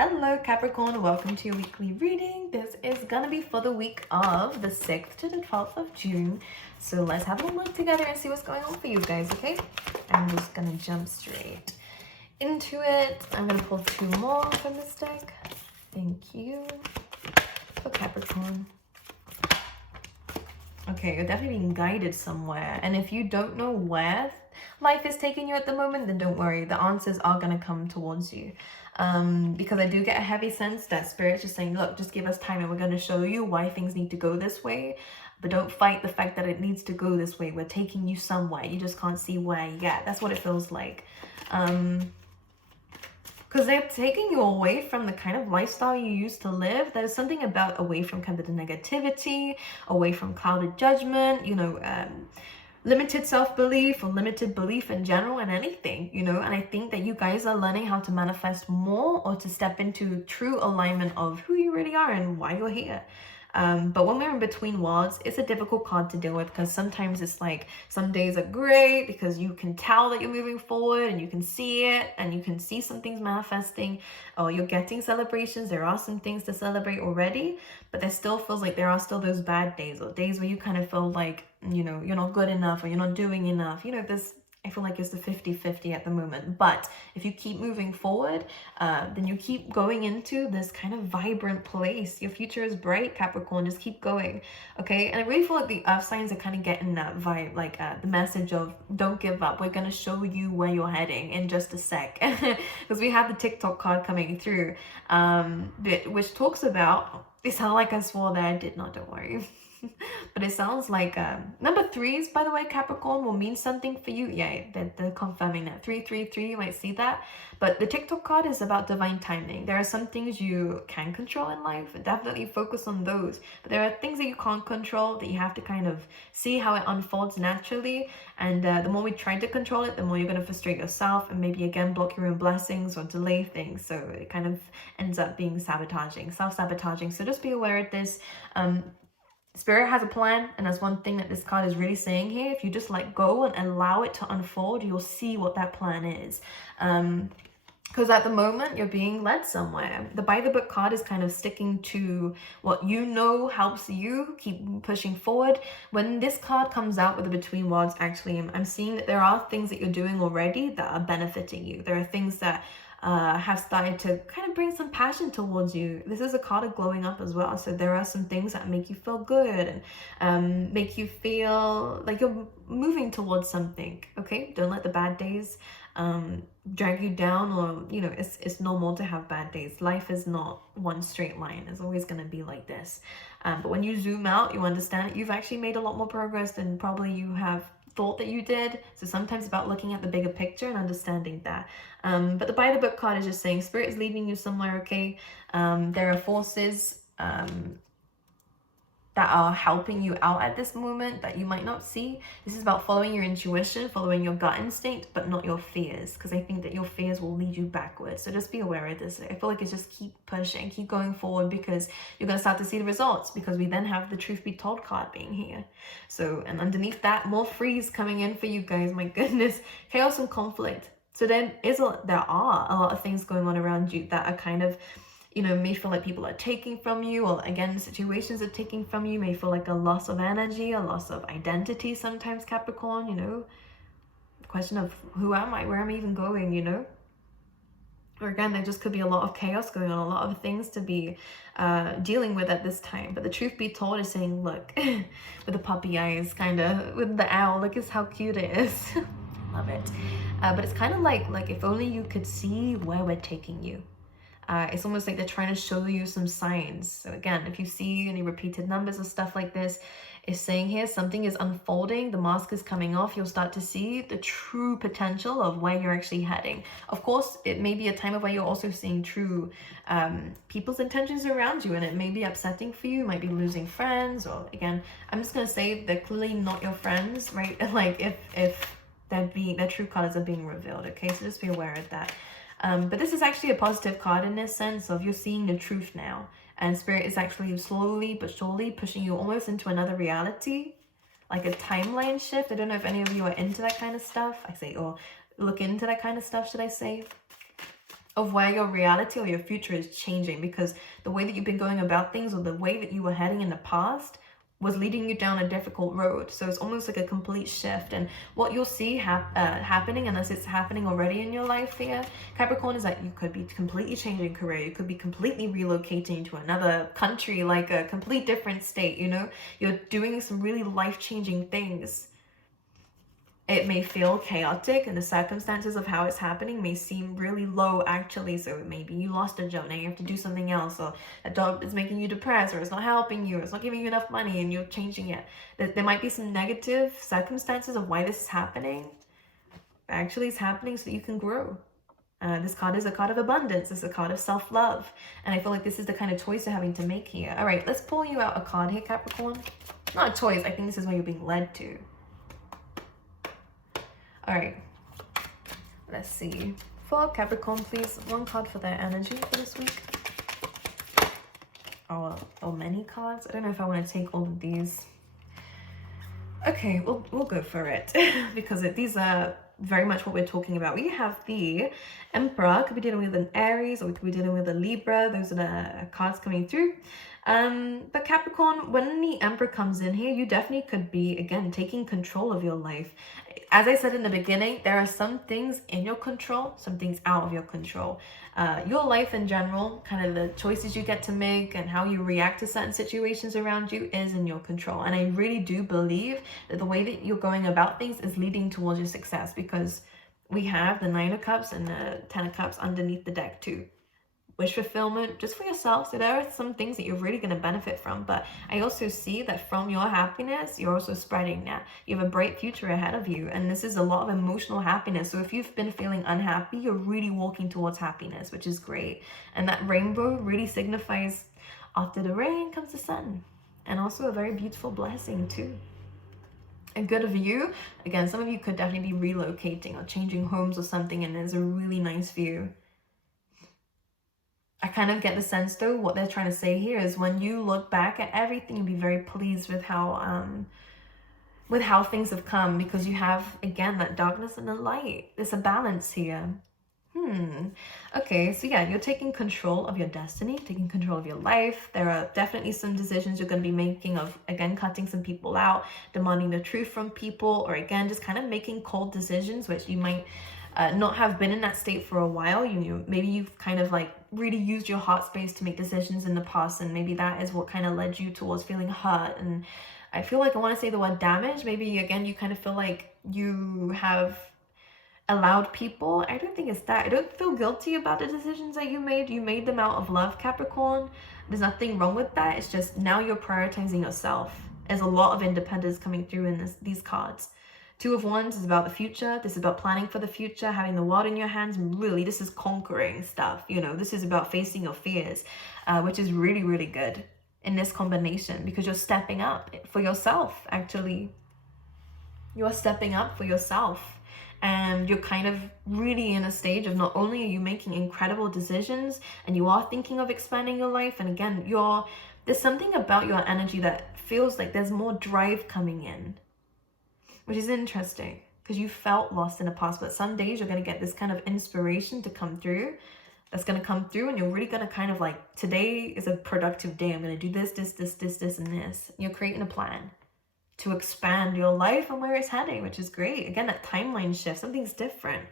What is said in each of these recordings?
Hello Capricorn, welcome to your weekly reading. This is gonna be for the week of the 6th to the 12th of June. So let's have a look together and see what's going on for you guys, okay? I'm just gonna jump straight into it. I'm gonna pull 2 more from this deck. Thank you. For Capricorn. Okay, you're definitely being guided somewhere. And if you don't know where life is taking you at the moment, then don't worry. The answers are going to come towards you. Because I do get a heavy sense that Spirit's just saying, look, just give us time and we're going to show you why things need to go this way. But don't fight the fact that it needs to go this way. We're taking you somewhere. You just can't see where yet. That's what it feels like. Because they're taking you away from the kind of lifestyle you used to live. There's something about away from kind of the negativity, away from clouded judgment, limited self-belief or limited belief in general and anything, and I think that you guys are learning how to manifest more or to step into true alignment of who you really are and why you're here. But when we're in between worlds, it's a difficult card to deal with because sometimes it's like some days are great because you can tell that you're moving forward and you can see it and you can see some things manifesting, or you're getting celebrations. There are some things to celebrate already, but there still feels like there are still those bad days or days where you kind of feel like, you're not good enough or you're not doing enough. I feel like it's the 50-50 at the moment. But if you keep moving forward, then you keep going into this kind of vibrant place. Your future is bright, Capricorn. Just keep going, okay? And I really feel like the earth signs are kind of getting that vibe, like the message of don't give up. We're going to show you where you're heading in just a sec. Because we have the TikTok card coming through, which talks about, it sounded like I swore there. I did not, don't worry. But it sounds like number 3s, by the way, Capricorn, will mean something for you. Yeah, they're confirming that 333, you might see that. But the TikTok card is about divine timing. There are some things you can control in life, definitely focus on those, but there are things that you can't control that you have to kind of see how it unfolds naturally. And the more we try to control it, the more you're going to frustrate yourself and maybe again block your own blessings or delay things. So it kind of ends up being self-sabotaging. So just be aware of this. Spirit has a plan, and that's one thing that this card is really saying here. If you just let go and allow it to unfold, you'll see what that plan is. Because at the moment, you're being led somewhere. The by the book card is kind of sticking to what you know helps you keep pushing forward. When this card comes out with the between worlds, actually, I'm seeing that there are things that you're doing already that are benefiting you. There are things that have started to kind of bring some passion towards you. This is a card of glowing up as well. So there are some things that make you feel good and make you feel like you're moving towards something, okay? Don't let the bad days drag you down, or it's normal to have bad days. Life is not one straight line. It's always going to be like this. But when you zoom out, you understand that you've actually made a lot more progress than probably you have thought that you did. So sometimes it's about looking at the bigger picture and understanding that. But the by the book card is just saying Spirit is leading you somewhere, okay? There are forces that are helping you out at this moment that you might not see. This is about following your intuition, following your gut instinct, but not your fears, because I think that your fears will lead you backwards. So just be aware of this. I feel like it's just keep pushing, keep going forward, because you're going to start to see the results, because we then have the truth be told card being here. So, and underneath that, more freeze coming in for you guys. My goodness, chaos and conflict. So there are a lot of things going on around you that are kind of, may feel like people are taking from you, or again, situations are taking from you. May feel like a loss of energy, a loss of identity sometimes, Capricorn, the question of who am I, where am I even going, Or again, there just could be a lot of chaos going on, a lot of things to be dealing with at this time. But the truth be told is saying, look, with the puppy eyes, kind of, with the owl, look at how cute it is. Love it. But it's kind of like if only you could see where we're taking you. It's almost like they're trying to show you some signs. So again, if you see any repeated numbers or stuff like this, it's saying here something is unfolding, the mask is coming off. You'll start to see the true potential of where you're actually heading. Of course, it may be a time of where you're also seeing true people's intentions around you, and it may be upsetting for you. You might be losing friends, or again, I'm just going to say they're clearly not your friends, right? Like if their true colors are being revealed, okay? So just be aware of that. But this is actually a positive card in this sense of you're seeing the truth now, and Spirit is actually slowly but surely pushing you almost into another reality, like a timeline shift. I don't know if any of you are into that kind of stuff. Or look into that kind of stuff, should I say? of where your reality or your future is changing, because the way that you've been going about things or the way that you were heading in the past was leading you down a difficult road. So it's almost like a complete shift. And what you'll see happening, unless it's happening already in your life here, Capricorn, is that you could be completely changing career. You could be completely relocating to another country, like a complete different state, you know? You're doing some really life-changing things. It may feel chaotic, and the circumstances of how it's happening may seem really low actually. So maybe you lost a job, now you have to do something else, or a job is making you depressed, or it's not helping you, or it's not giving you enough money and you're changing it. There might be some negative circumstances of why this is happening. Actually, it's happening so that you can grow. This card is a card of abundance. It's a card of self-love. And I feel like this is the kind of choice you're having to make here. All right, let's pull you out a card here, Capricorn. Not a choice. I think this is what you're being led to. All right, let's see. For Capricorn, please, one card for their energy for this week. Oh, many cards. I don't know if I want to take all of these. Okay, we'll go for it because these are very much what we're talking about. We have the Emperor. Could be dealing with an Aries, or we could be dealing with a Libra. Those are the cards coming through. But Capricorn, when the Emperor comes in here, you definitely could be, again, taking control of your life. As I said in the beginning, there are some things in your control, some things out of your control. Your life in general, kind of the choices you get to make and how you react to certain situations around you is in your control. And I really do believe that the way that you're going about things is leading towards your success, because we have the Nine of Cups and the Ten of Cups underneath the deck too. Wish fulfillment just for yourself. So there are some things that you're really going to benefit from. But I also see that from your happiness, you're also spreading that. You have a bright future ahead of you. And this is a lot of emotional happiness. So if you've been feeling unhappy, you're really walking towards happiness, which is great. And that rainbow really signifies after the rain comes the sun. And also a very beautiful blessing too. A good view. Again, some of you could definitely be relocating or changing homes or something. And there's a really nice view. I kind of get the sense though, what they're trying to say here is when you look back at everything, you'll be very pleased with how things have come, because you have, again, that darkness and the light. There's a balance here. Okay, so yeah, you're taking control of your destiny, taking control of your life. There are definitely some decisions you're going to be making of, again, cutting some people out, demanding the truth from people, or again, just kind of making cold decisions, which you might not have been in that state for a while. Maybe you've kind of like really used your heart space to make decisions in the past, and maybe that is what kind of led you towards feeling hurt. And I feel like I want to say the word damage. Maybe again, you kind of feel like you have allowed people. I don't think it's that. I don't feel guilty about the decisions that you made. You made them out of love, Capricorn. There's nothing wrong with that. It's just now you're prioritizing yourself. There's a lot of independence coming through in these cards. Two of Wands is about the future. This is about planning for the future, having the world in your hands. Really, this is conquering stuff. This is about facing your fears, which is really, really good in this combination, because you're stepping up for yourself, actually. You're stepping up for yourself. And you're kind of really in a stage of not only are you making incredible decisions, and you are thinking of expanding your life. And again, there's something about your energy that feels like there's more drive coming in, which is interesting, because you felt lost in the past, but some days you're going to get this kind of inspiration to come through. That's going to come through, and you're really going to kind of like, today is a productive day. I'm going to do this, this, this, this, this, and this. And you're creating a plan to expand your life and where it's heading, which is great. Again, that timeline shift, something's different.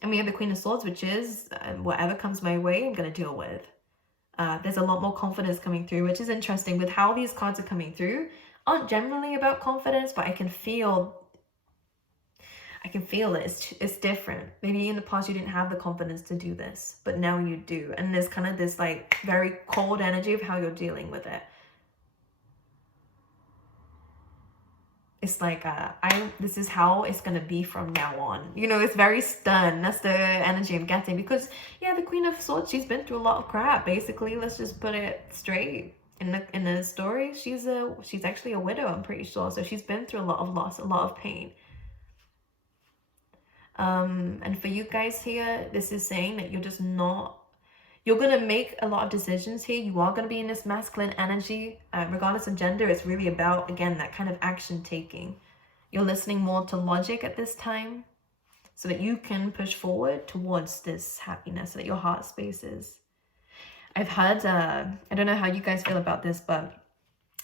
And we have the Queen of Swords, which is whatever comes my way, I'm going to deal with. There's a lot more confidence coming through, which is interesting with how these cards are coming through. Aren't generally about confidence, but I can feel it. It's different. Maybe in the past you didn't have the confidence to do this, but now you do. And there's kind of this like very cold energy of how you're dealing with it. It's like, this is how it's going to be from now on. It's very stern. That's the energy I'm getting, because yeah, the Queen of Swords, she's been through a lot of crap, basically. Let's just put it straight. In the story, she's actually a widow, I'm pretty sure. So she's been through a lot of loss, a lot of pain. And for you guys here, this is saying that you're going to make a lot of decisions here. You are going to be in this masculine energy. Regardless of gender, it's really about, again, that kind of action taking. You're listening more to logic at this time. so that you can push forward towards this happiness, so that your heart space is. I've heard, I don't know how you guys feel about this, but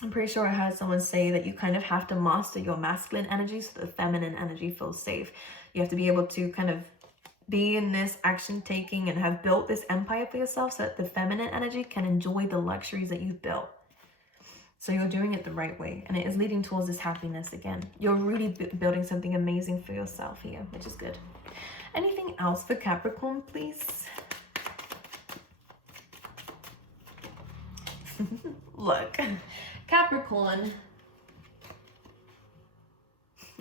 I'm pretty sure I heard someone say that you kind of have to master your masculine energy so the feminine energy feels safe. You have to be able to kind of be in this action taking and have built this empire for yourself so that the feminine energy can enjoy the luxuries that you've built. So you're doing it the right way, and it is leading towards this happiness again. You're really building something amazing for yourself here, which is good. Anything else for Capricorn, please? Look, Capricorn,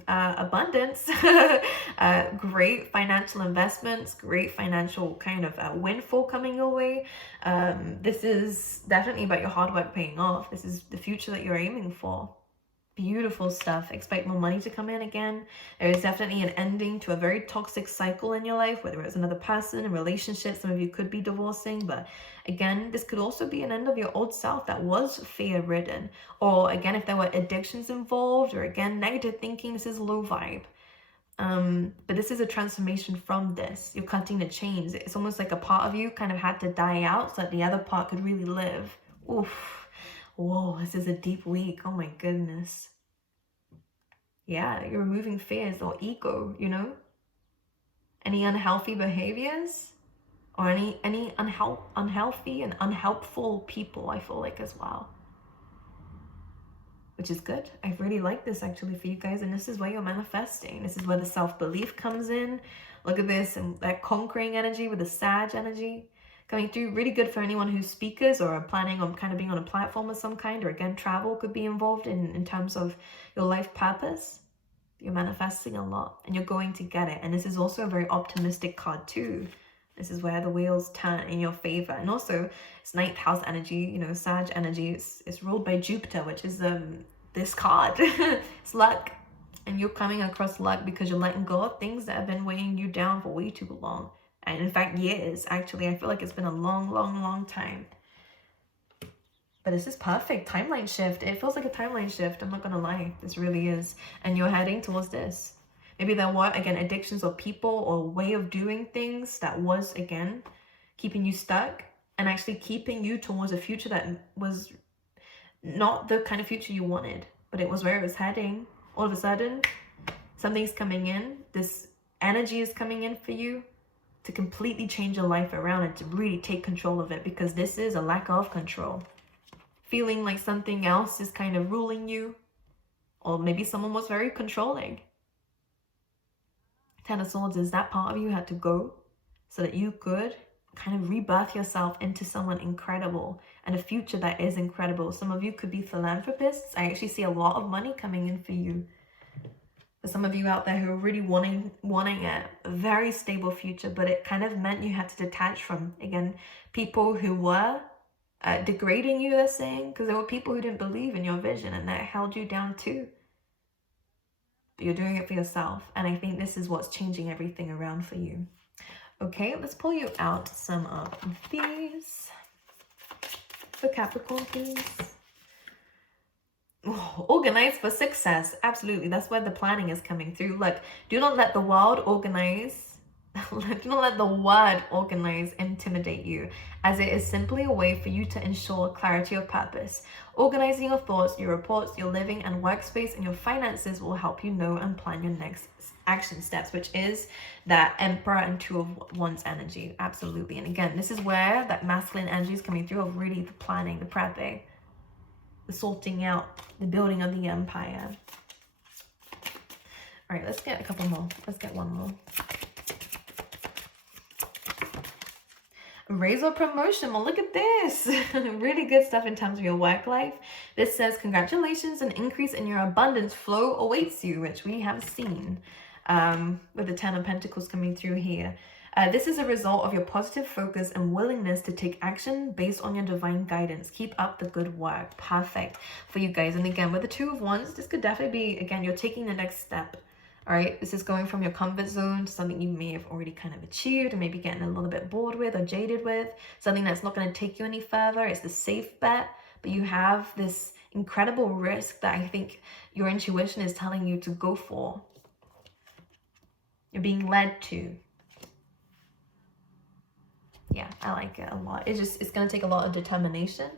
abundance, great financial investments, great financial kind of windfall coming your way. This is definitely about your hard work paying off. This is the future that you're aiming for. Beautiful stuff. Expect more money to come in again. There is definitely an ending to a very toxic cycle in your life, whether it's another person, a relationship. Some of you could be divorcing, but again, this could also be an end of your old self that was fear-ridden. Or again, if there were addictions involved, or again, negative thinking, this is low vibe. But this is a transformation from this. You're cutting the chains. It's almost like a part of you kind of had to die out so that the other part could really live. Oof. Whoa, this is a deep week. Oh my goodness. Yeah, you're removing fears or ego, you know? Any unhealthy behaviors or any unhealthy and unhelpful people, I feel like, as well. Which is good. I really like this actually for you guys, and this is where you're manifesting. This is where the self-belief comes in. Look at this, and that conquering energy with the Sag energy coming through. Really good for anyone who's speakers or are planning on kind of being on a platform of some kind, or again, travel could be involved in terms of your life purpose. You're manifesting a lot and you're going to get it. And this is also a very optimistic card too. This is where the wheels turn in your favor. And also it's 9th house energy, you know, Sag energy. It's ruled by Jupiter, which is this card. It's luck. And you're coming across luck because you're letting go of things that have been weighing you down for way too long. And in fact, years, actually. I feel like it's been a long time. But this is perfect. Timeline shift. It feels like a timeline shift. I'm not going to lie. This really is. And you're heading towards this. Maybe there were, again, addictions or people or way of doing things that was, again, keeping you stuck and actually keeping you towards a future that was not the kind of future you wanted, but it was where it was heading. All of a sudden, something's coming in. This energy is coming in for you to completely change your life around and to really take control of it, because this is a lack of control. Feeling like something else is kind of ruling you, or maybe someone was very controlling. 10 of Swords is that part of you had to go so that you could kind of rebirth yourself into someone incredible and a future that is incredible. Some of you could be philanthropists. I actually see a lot of money coming in for you. For some of you out there who are really wanting a very stable future, but it kind of meant you had to detach from, again, people who were degrading you, they're saying, because there were people who didn't believe in your vision and that held you down too. But you're doing it for yourself, and I think this is what's changing everything around for you. Okay, let's pull you out some of these for Capricorn, please. Oh, organize for success. Absolutely, that's where the planning is coming through. Look, do not let the world organize. Do not let the word organize intimidate you, as it is simply a way for you to ensure clarity of purpose. Organizing your thoughts, your reports, your living and workspace, and your finances will help you know and plan your next action steps, which is that Emperor and 2 of Wands energy. Absolutely. And again, this is where that masculine energy is coming through, of really the planning, the prepping, the sorting out, the building of the empire. All right, let's get a couple more. Let's get one more. Raise or promotion. Well, look at this. Really good stuff in terms of your work life. This says, congratulations, an increase in your abundance flow awaits you, which we have seen with the 10 of Pentacles coming through here. This is a result of your positive focus and willingness to take action based on your divine guidance. Keep up the good work. Perfect for you guys. And again, with the 2 of Wands, this could definitely be, again, you're taking the next step. All right, this is going from your comfort zone to something you may have already kind of achieved and maybe getting a little bit bored with or jaded with, something that's not going to take you any further. It's the safe bet, but you have this incredible risk that I think your intuition is telling you to go for. You're being led to. Yeah, I like it a lot. It's gonna take a lot of determination,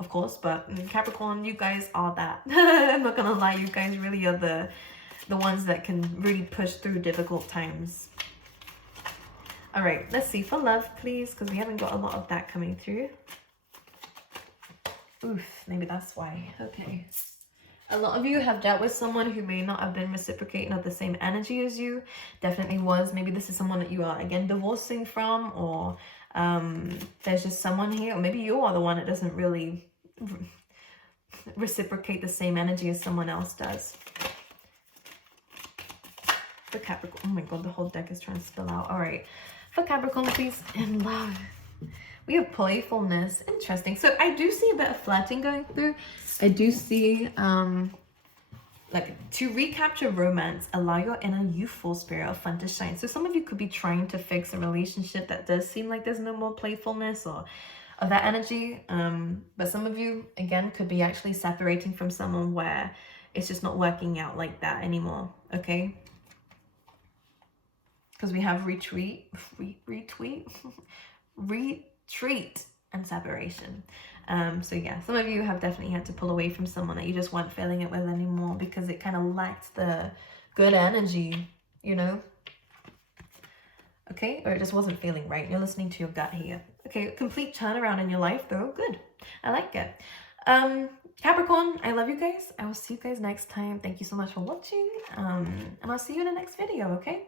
of course, but Capricorn, you guys are that. I'm not gonna lie, you guys really are the ones that can really push through difficult times. All right, let's see for love, please, because we haven't got a lot of that coming through. Oof, maybe that's why. Okay. A lot of you have dealt with someone who may not have been reciprocating of the same energy as you. Definitely was. Maybe this is someone that you are, again, divorcing from, or there's just someone here, or maybe you are the one that doesn't really reciprocate the same energy as someone else does. For Capricorn, oh my god, the whole deck is trying to spill out. All right, for Capricorn, please, in love, we have playfulness. Interesting. So I do see a bit of flirting going through. I do see like, to recapture romance, allow your inner youthful spirit of fun to shine. So some of you could be trying to fix a relationship that does seem like there's no more playfulness or of that energy, but some of you, again, could be actually separating from someone where it's just not working out like that anymore. Okay, because we have retreat and separation. So yeah, some of you have definitely had to pull away from someone that you just weren't feeling it with anymore because it kind of lacked the good energy, you know? Okay, or it just wasn't feeling right. You're listening to your gut here. Okay, complete turnaround in your life though. Good. I like it. Capricorn, I love you guys. I will see you guys next time. Thank you so much for watching. And I'll see you in the next video, okay?